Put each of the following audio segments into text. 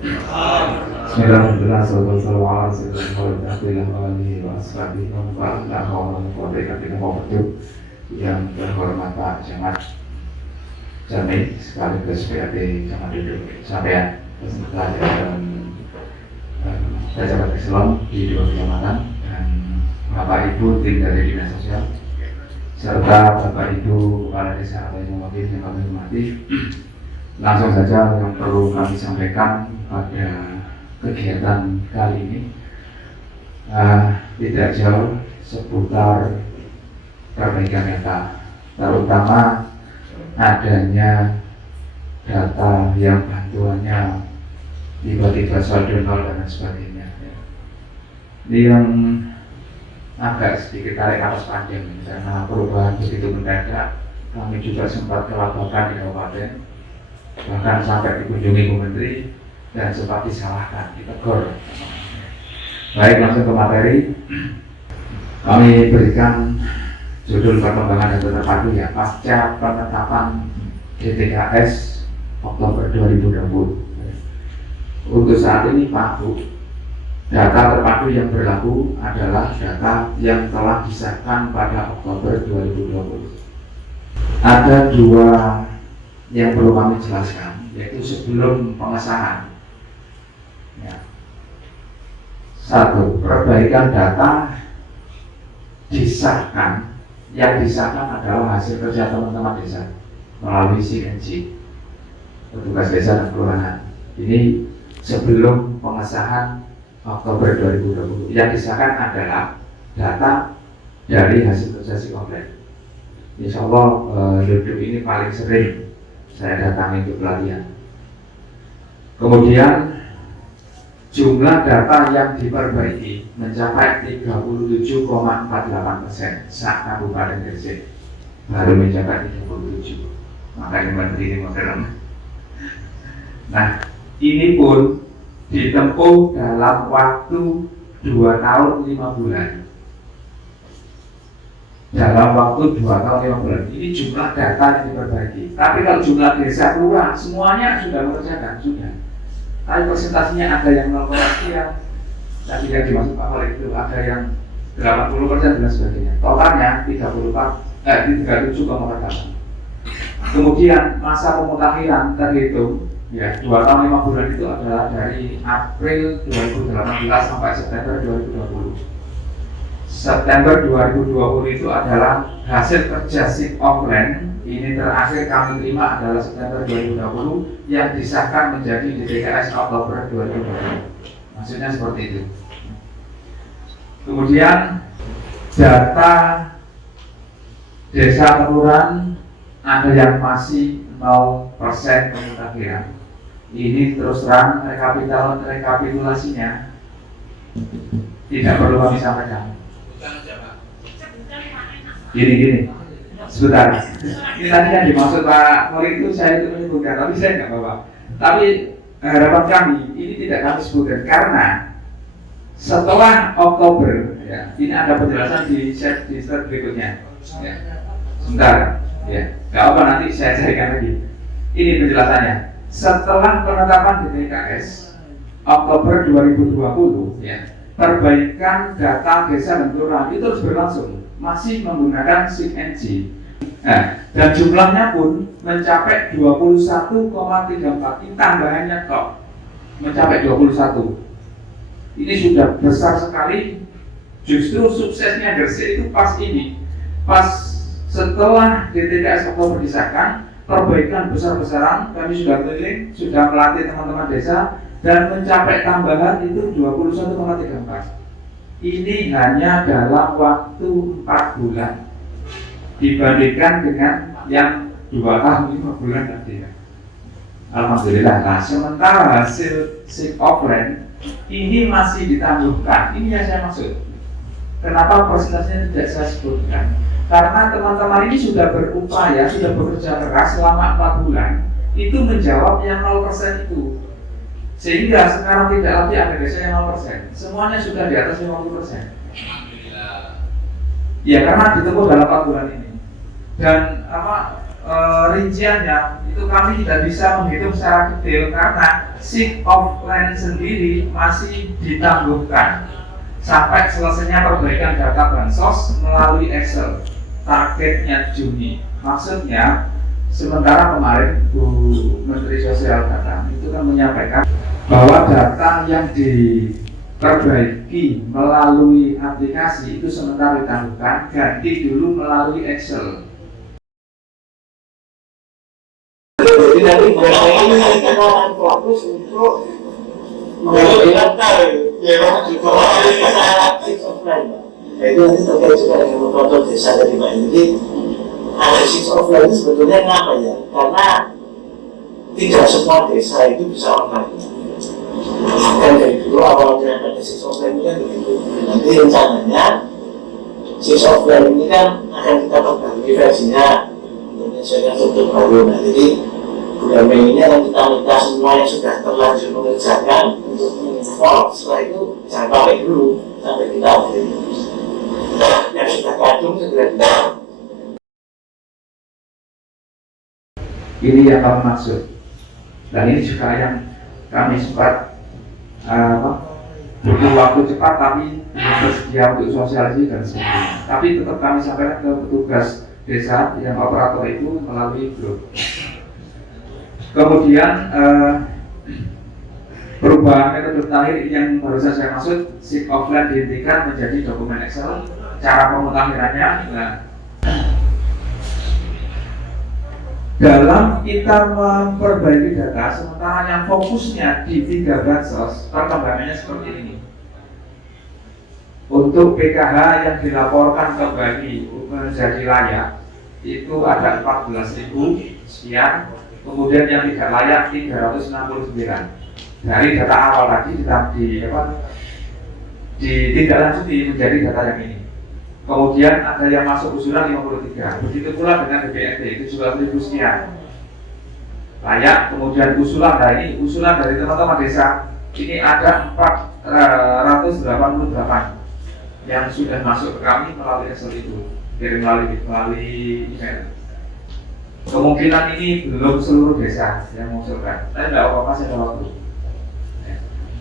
Bismillahirrahmanirrahim. Sallallahu alaihi wasallam. Yang terhormat Pak Camat Jami sekaligus PAD Camat Duduk sampean peserta Jajaran Islam di dua kecamatan dan Bapak Ibu tim dari Dinas Sosial serta Bapak Ibu Kepala Desa atau yang wakil yang kami hormati. Langsung saja yang perlu kami sampaikan pada kegiatan kali ini tidak jauh seputar perbaikan data, terutama adanya data yang bantuannya tiba-tiba saldo nol dan sebagainya. Ini yang agak sedikit tarik nafas panjang karena perubahan begitu mendadak. Kami juga sempat kelabakan di kabupaten, bahkan sampai dikunjungi Bu Menteri dan sempat disalahkan, ditegur. Baik, langsung ke materi. Kami berikan judul perkembangan data terpadu ya pasca penetapan DTKS Oktober 2020. Untuk saat ini Pak Bu, data terpadu yang berlaku adalah data yang telah disahkan pada Oktober 2020. Ada dua yang perlu kami jelaskan, yaitu sebelum pengesahan. Ya. Satu, perbaikan data disahkan. Yang disahkan adalah hasil kerja teman-teman desa melalui CNG, petugas desa dan kelurahan. Ini sebelum pengesahan Oktober 2020. Yang disahkan adalah data dari hasil kerja si komplek. Insya Allah duduk ini paling sering saya datangi untuk pelatihan. Kemudian jumlah data yang diperbaiki mencapai 37,48% saat Kabupaten Gresik baru mencapai 37. Makanya Menteri modern. Nah, ini pun ditempuh dalam waktu 2 tahun 5 bulan. Dalam waktu 2 tahun 5 bulan. Ini jumlah data yang diperbaiki. Tapi kalau jumlah desa kurang, semuanya sudah mengerjakan, sudah. Tapi presentasinya ada yang 0, sekian, tadi yang dimaksud Pak Wali itu ada yang 80% dan sebagainya. Totalnya 37,8. Kemudian masa pemutakhiran terhitung ya 2 tahun 5 bulan itu adalah dari April 2018 sampai September 2020. September 2020 itu adalah hasil kerja SIP offline. Ini terakhir kami terima adalah September 2020 yang disahkan menjadi DTKS Oktober 2020. Maksudnya seperti itu. Kemudian data desa kelurahan ada yang masih 0% pemutakhiran. Ini terus terang rekapitulasinya tidak perlu kami sampaikan. Gini, sebentar. Ini tadi yang dimaksud Pak Wali itu saya itu menyebutkan, tapi saya nggak bawa. Tapi harapan kami ini tidak kami sebutkan karena setelah Oktober, ya, ini ada penjelasan di slide berikutnya. Ya. Sebentar, ya, nggak apa nanti saya carikan lagi. Ini penjelasannya. Setelah penetapan DTKS Oktober 2020, ya, perbaikan data desa dan kelurahan itu terus berlangsung. Masih menggunakan CNG. Nah, dan jumlahnya pun mencapai 21,34. Ini tambahannya kok mencapai 21. Ini sudah besar sekali. Justru suksesnya Gresik itu pas ini. Pas setelah DTKS Oktober disahkan, perbaikan besar-besaran kami sudah keliling, sudah melatih teman-teman desa dan mencapai tambahan itu 21,34. Ini hanya dalam waktu 4 bulan dibandingkan dengan yang 2 tahun 5 bulan tadi. Alhamdulillah. Nah, sementara hasil SIP offline ini masih ditangguhkan. Ini yang saya maksud. Kenapa presentasinya tidak saya sebutkan? Karena teman-teman ini sudah berupaya, sudah bekerja keras selama 4 bulan itu menjawab yang 0% itu. Sehingga sekarang tidak lagi ada desa yang 0%. Semuanya sudah di atas 50%. Ya karena ditempuh dalam 4 bulan ini. Dan rinciannya itu kami tidak bisa menghitung secara detail karena sheet of land sendiri masih ditangguhkan sampai selesainya perbaikan data bansos melalui Excel. Targetnya Juni. Maksudnya sementara kemarin Bu Menteri Sosial datang itu kan menyampaikan bahwa data yang diperbaiki melalui aplikasi itu sementara ditangguhkan, ganti dulu melalui Excel. Jadi nanti mereka ini kita akan fokus untuk mengajarkan di bawah six offline. Nah itu nanti terkait juga dengan memotong desa dari Pak. Jadi ada six offline itu sebetulnya kenapa ya? Karena tidak semua desa itu bisa online. Dan dari dulu awalnya ada six offline itu kan begitu. Nanti rencananya six offline ini kan akan kita perbaiki versinya menyesuaikan struktur baru. Nah jadi bulan Mei ini akan kita minta semua yang sudah terlanjur mengerjakan untuk menginvolve. Setelah itu jangan pakai dulu sampai kita update. Yang sudah kadung segera kita. Ini yang kami maksud. Dan ini juga yang kami sempat butuh waktu cepat tapi bersedia untuk sosialisasi dan sebagainya. Tapi tetap kami sampaikan ke petugas desa yang operator itu melalui grup. Kemudian perubahan metode terakhir yang baru saja saya maksud, sheet of land dihentikan menjadi dokumen Excel. Cara pemutakhirannya, dalam kita memperbaiki data, sementara yang fokusnya di 3 bansos, perkembangannya seperti ini. Untuk PKH yang dilaporkan kembali menjadi layak, itu ada 14.000 sekian. Kemudian yang tidak layak 369. Dari data awal tadi ditindaklanjuti menjadi data yang ini. Kemudian ada yang masuk usulan 53. Begitu pula dengan BPSD itu 17.000 sekian. Layak, kemudian usulan dari teman-teman desa ini ada 488 yang sudah masuk ke kami melalui Excel itu, kirim melalui email. Kemungkinan ini belum seluruh desa yang mengusulkan, tapi tidak apa-apa, masih ada waktu.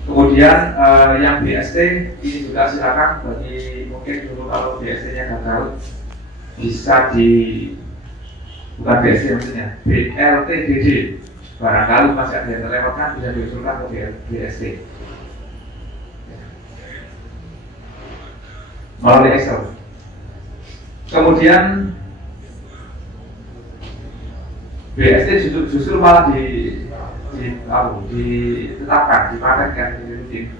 Kemudian yang BST ini juga silakan bagi mungkin dulu kalau BST-nya gagal bisa bukan BST maksudnya BLTDD, barangkali masih ada yang terlewatkan bisa diusulkan ke BST melalui Excel. Kemudian BST justru malah ditetapkan, dipatenkan, dirutin.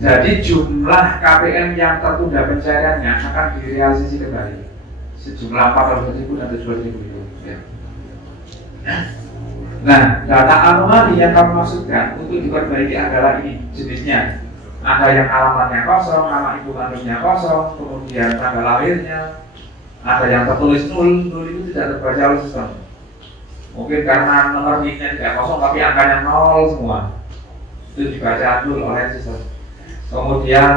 Jadi jumlah KPM yang tertunda pencairannya akan direalisasi kembali sejumlah 400.000 dan 700.000 itu. Ya. Nah, data anomali yang kami maksudkan untuk diperbaiki adalah ini jenisnya. Ada yang alamatnya kosong, nama ibu kandungnya kosong, kemudian tanggal lahirnya, ada yang tertulis nul itu tidak terbaca oleh sistem. Mungkin karena nomor NIK-nya tidak kosong tapi angkanya 0 semua, itu dibaca nul oleh sistem. Kemudian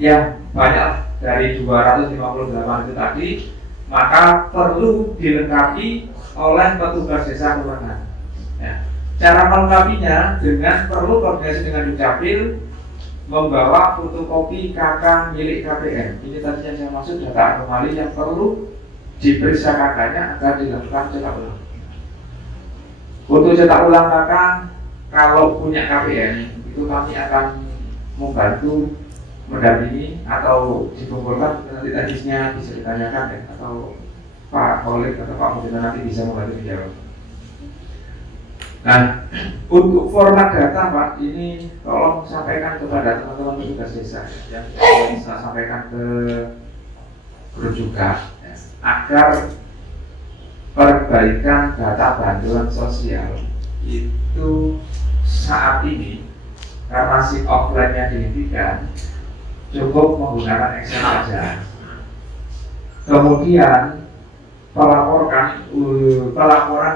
ya banyak dari 258 itu tadi, maka perlu dilengkapi oleh petugas desa kelurahan. Ya. Cara melengkapinya dengan perlu koordinasi dengan Dukcapil, membawa fotokopi KK milik KPM. Ini tadi yang saya maksud data anomali yang perlu diperiksa KK-nya agar dilakukan cetak ulang. Untuk cetak ulang KK, kalau punya KPM itu kami akan membantu mendampingi atau dikumpulkan, nanti teknisnya bisa ditanyakan ya, atau Pak Khalid atau Pak Mudina nanti bisa membantu menjawab. Nah, untuk format data Pak, ini tolong sampaikan kepada teman-teman petugas desa yang bisa sampaikan ke grup juga ya, agar perbaikan data bantuan sosial itu saat ini karena sheet offline-nya dihentikan cukup menggunakan Excel saja. Kemudian pelaporan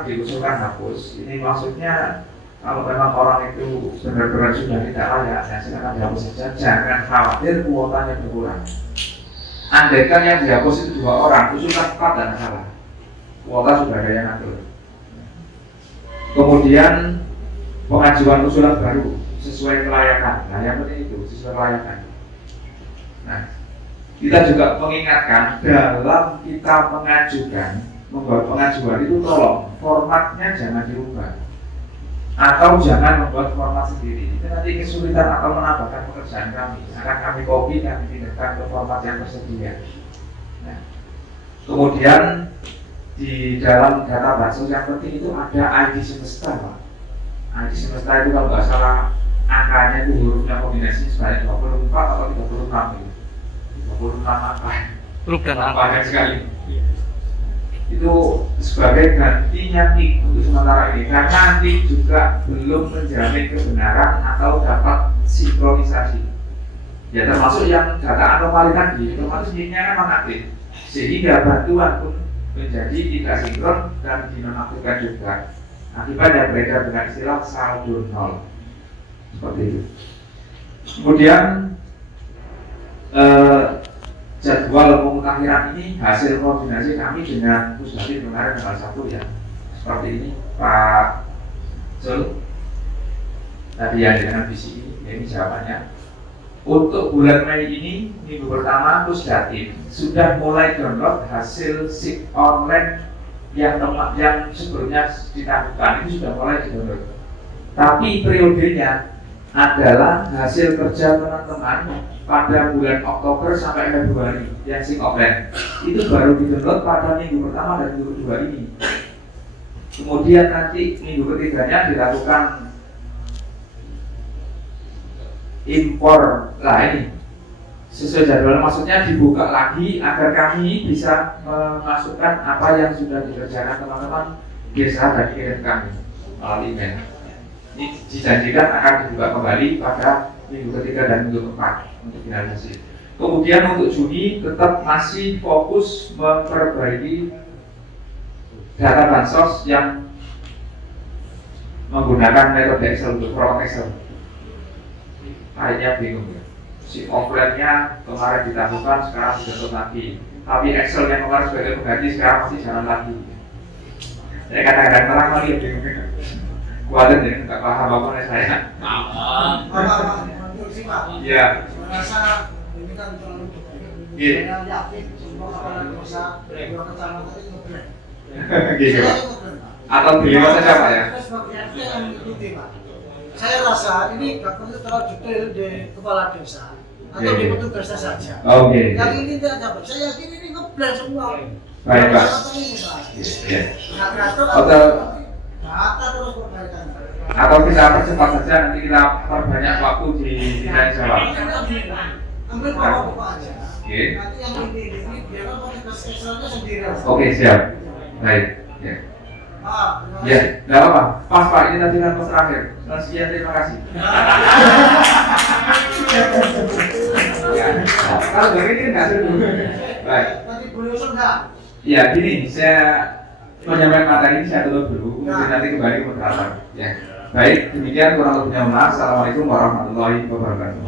diusulkan hapus. Ini maksudnya kalau memang orang itu benar-benar sudah tidak layak, ya silakan dihapus saja. Jangan khawatir kuotanya berkurang. Andaikan yang dihapus itu 2 orang, usulkan 4 dan salah. kuota sudah ada yang ngatur. Kemudian pengajuan usulan baru sesuai kelayakan. Nah, yang penting itu sesuai kelayakan. Nah, kita juga mengingatkan dalam kita mengajukan, membuat pengajuan itu tolong formatnya jangan dirubah atau jangan membuat format sendiri. Itu nanti kesulitan atau menambahkan pekerjaan kami. Akan kami copy dan pindahkan ke format yang tersedia. Nah, kemudian di dalam data bansos yang penting itu ada ID semesta, Pak. ID semesta itu kalau nggak salah angkanya itu hurufnya kombinasi sebanyak 24 atau 36 gitu. 36 angka. Huruf dan angka. Banyak sekali. Itu sebagai gantinya NIK untuk sementara ini, karena nanti juga belum menjamin kebenaran atau dapat sinkronisasi. Ya termasuk yang data anomali tadi, otomatis NIK-nya kan aktif, sehingga bantuan pun menjadi tidak sinkron dan dinonaktifkan juga. Akibatnya beredar dengan istilah saldo nol, seperti itu. Kemudian jadwal pemutakhiran ini hasil koordinasi kami dengan Pusdati kemarin tanggal 1 ya, seperti ini Pak Jul tadi yang dengan visi ini, ya ini jawabannya. Untuk bulan Mei ini, minggu pertama Pusdati sudah mulai download hasil SIP online yang sebelumnya ditangguhkan, itu sudah mulai di-download. Tapi periodenya adalah hasil kerja teman-teman pada bulan Oktober sampai Februari yang SIP offline. Itu baru di-download pada minggu pertama dan minggu kedua ini. Kemudian nanti minggu ketiganya dilakukan impor. Nah ini sesuai jadwal, maksudnya dibuka lagi agar kami bisa memasukkan apa yang sudah dikerjakan teman-teman desa dan kirim kami melalui email. Ini dijanjikan akan dibuka kembali pada minggu ketiga dan minggu keempat untuk finalisasi. Kemudian untuk Juni tetap masih fokus memperbaiki data bansos yang menggunakan metode Excel untuk format Excel. Akhirnya bingung ya. Si offline-nya kemarin ditangguhkan, sekarang ditutup lagi. Tapi Excel yang kemarin sebagai pengganti sekarang masih jalan lagi. Saya kadang-kadang terang lagi ya bingung. Kuatir jadi nggak paham apa nih saya. Iya. Merasa ini kan terlalu Iya. saya yakin semua kepala desa dua kecamatan itu ngeblend. Gitu Pak. Atau dilema saja Pak ya. Sebagai RT yang mengikuti Pak. Saya rasa ini nggak perlu terlalu detail di kepala desa atau di petugasnya saja. Oke. Yang ini tidak dapat. Saya yakin ini ngeblend semua. Baik Pak. Iya. Atau data terus perbaikan. atau kita percepat saja, nanti kita perbanyak waktu di tanya jawab. Ambil pokok-pokok aja. Oke. Nanti yang ini biar petugas Excelnya sendiri. Oke siap. Baik. Ya. Ya, nggak apa-apa. Pas Pak, ini tadi kan pas terakhir. Sekian, terima kasih. Ya, kalau begini nggak seru. Baik. Tadi boleh usul nggak? Ya, gini, saya menyampaikan materi ini saya tutup dulu. Mungkin nanti kembali ke moderator. Ya. Baik, demikian kurang lebihnya. Assalamualaikum warahmatullahi wabarakatuh.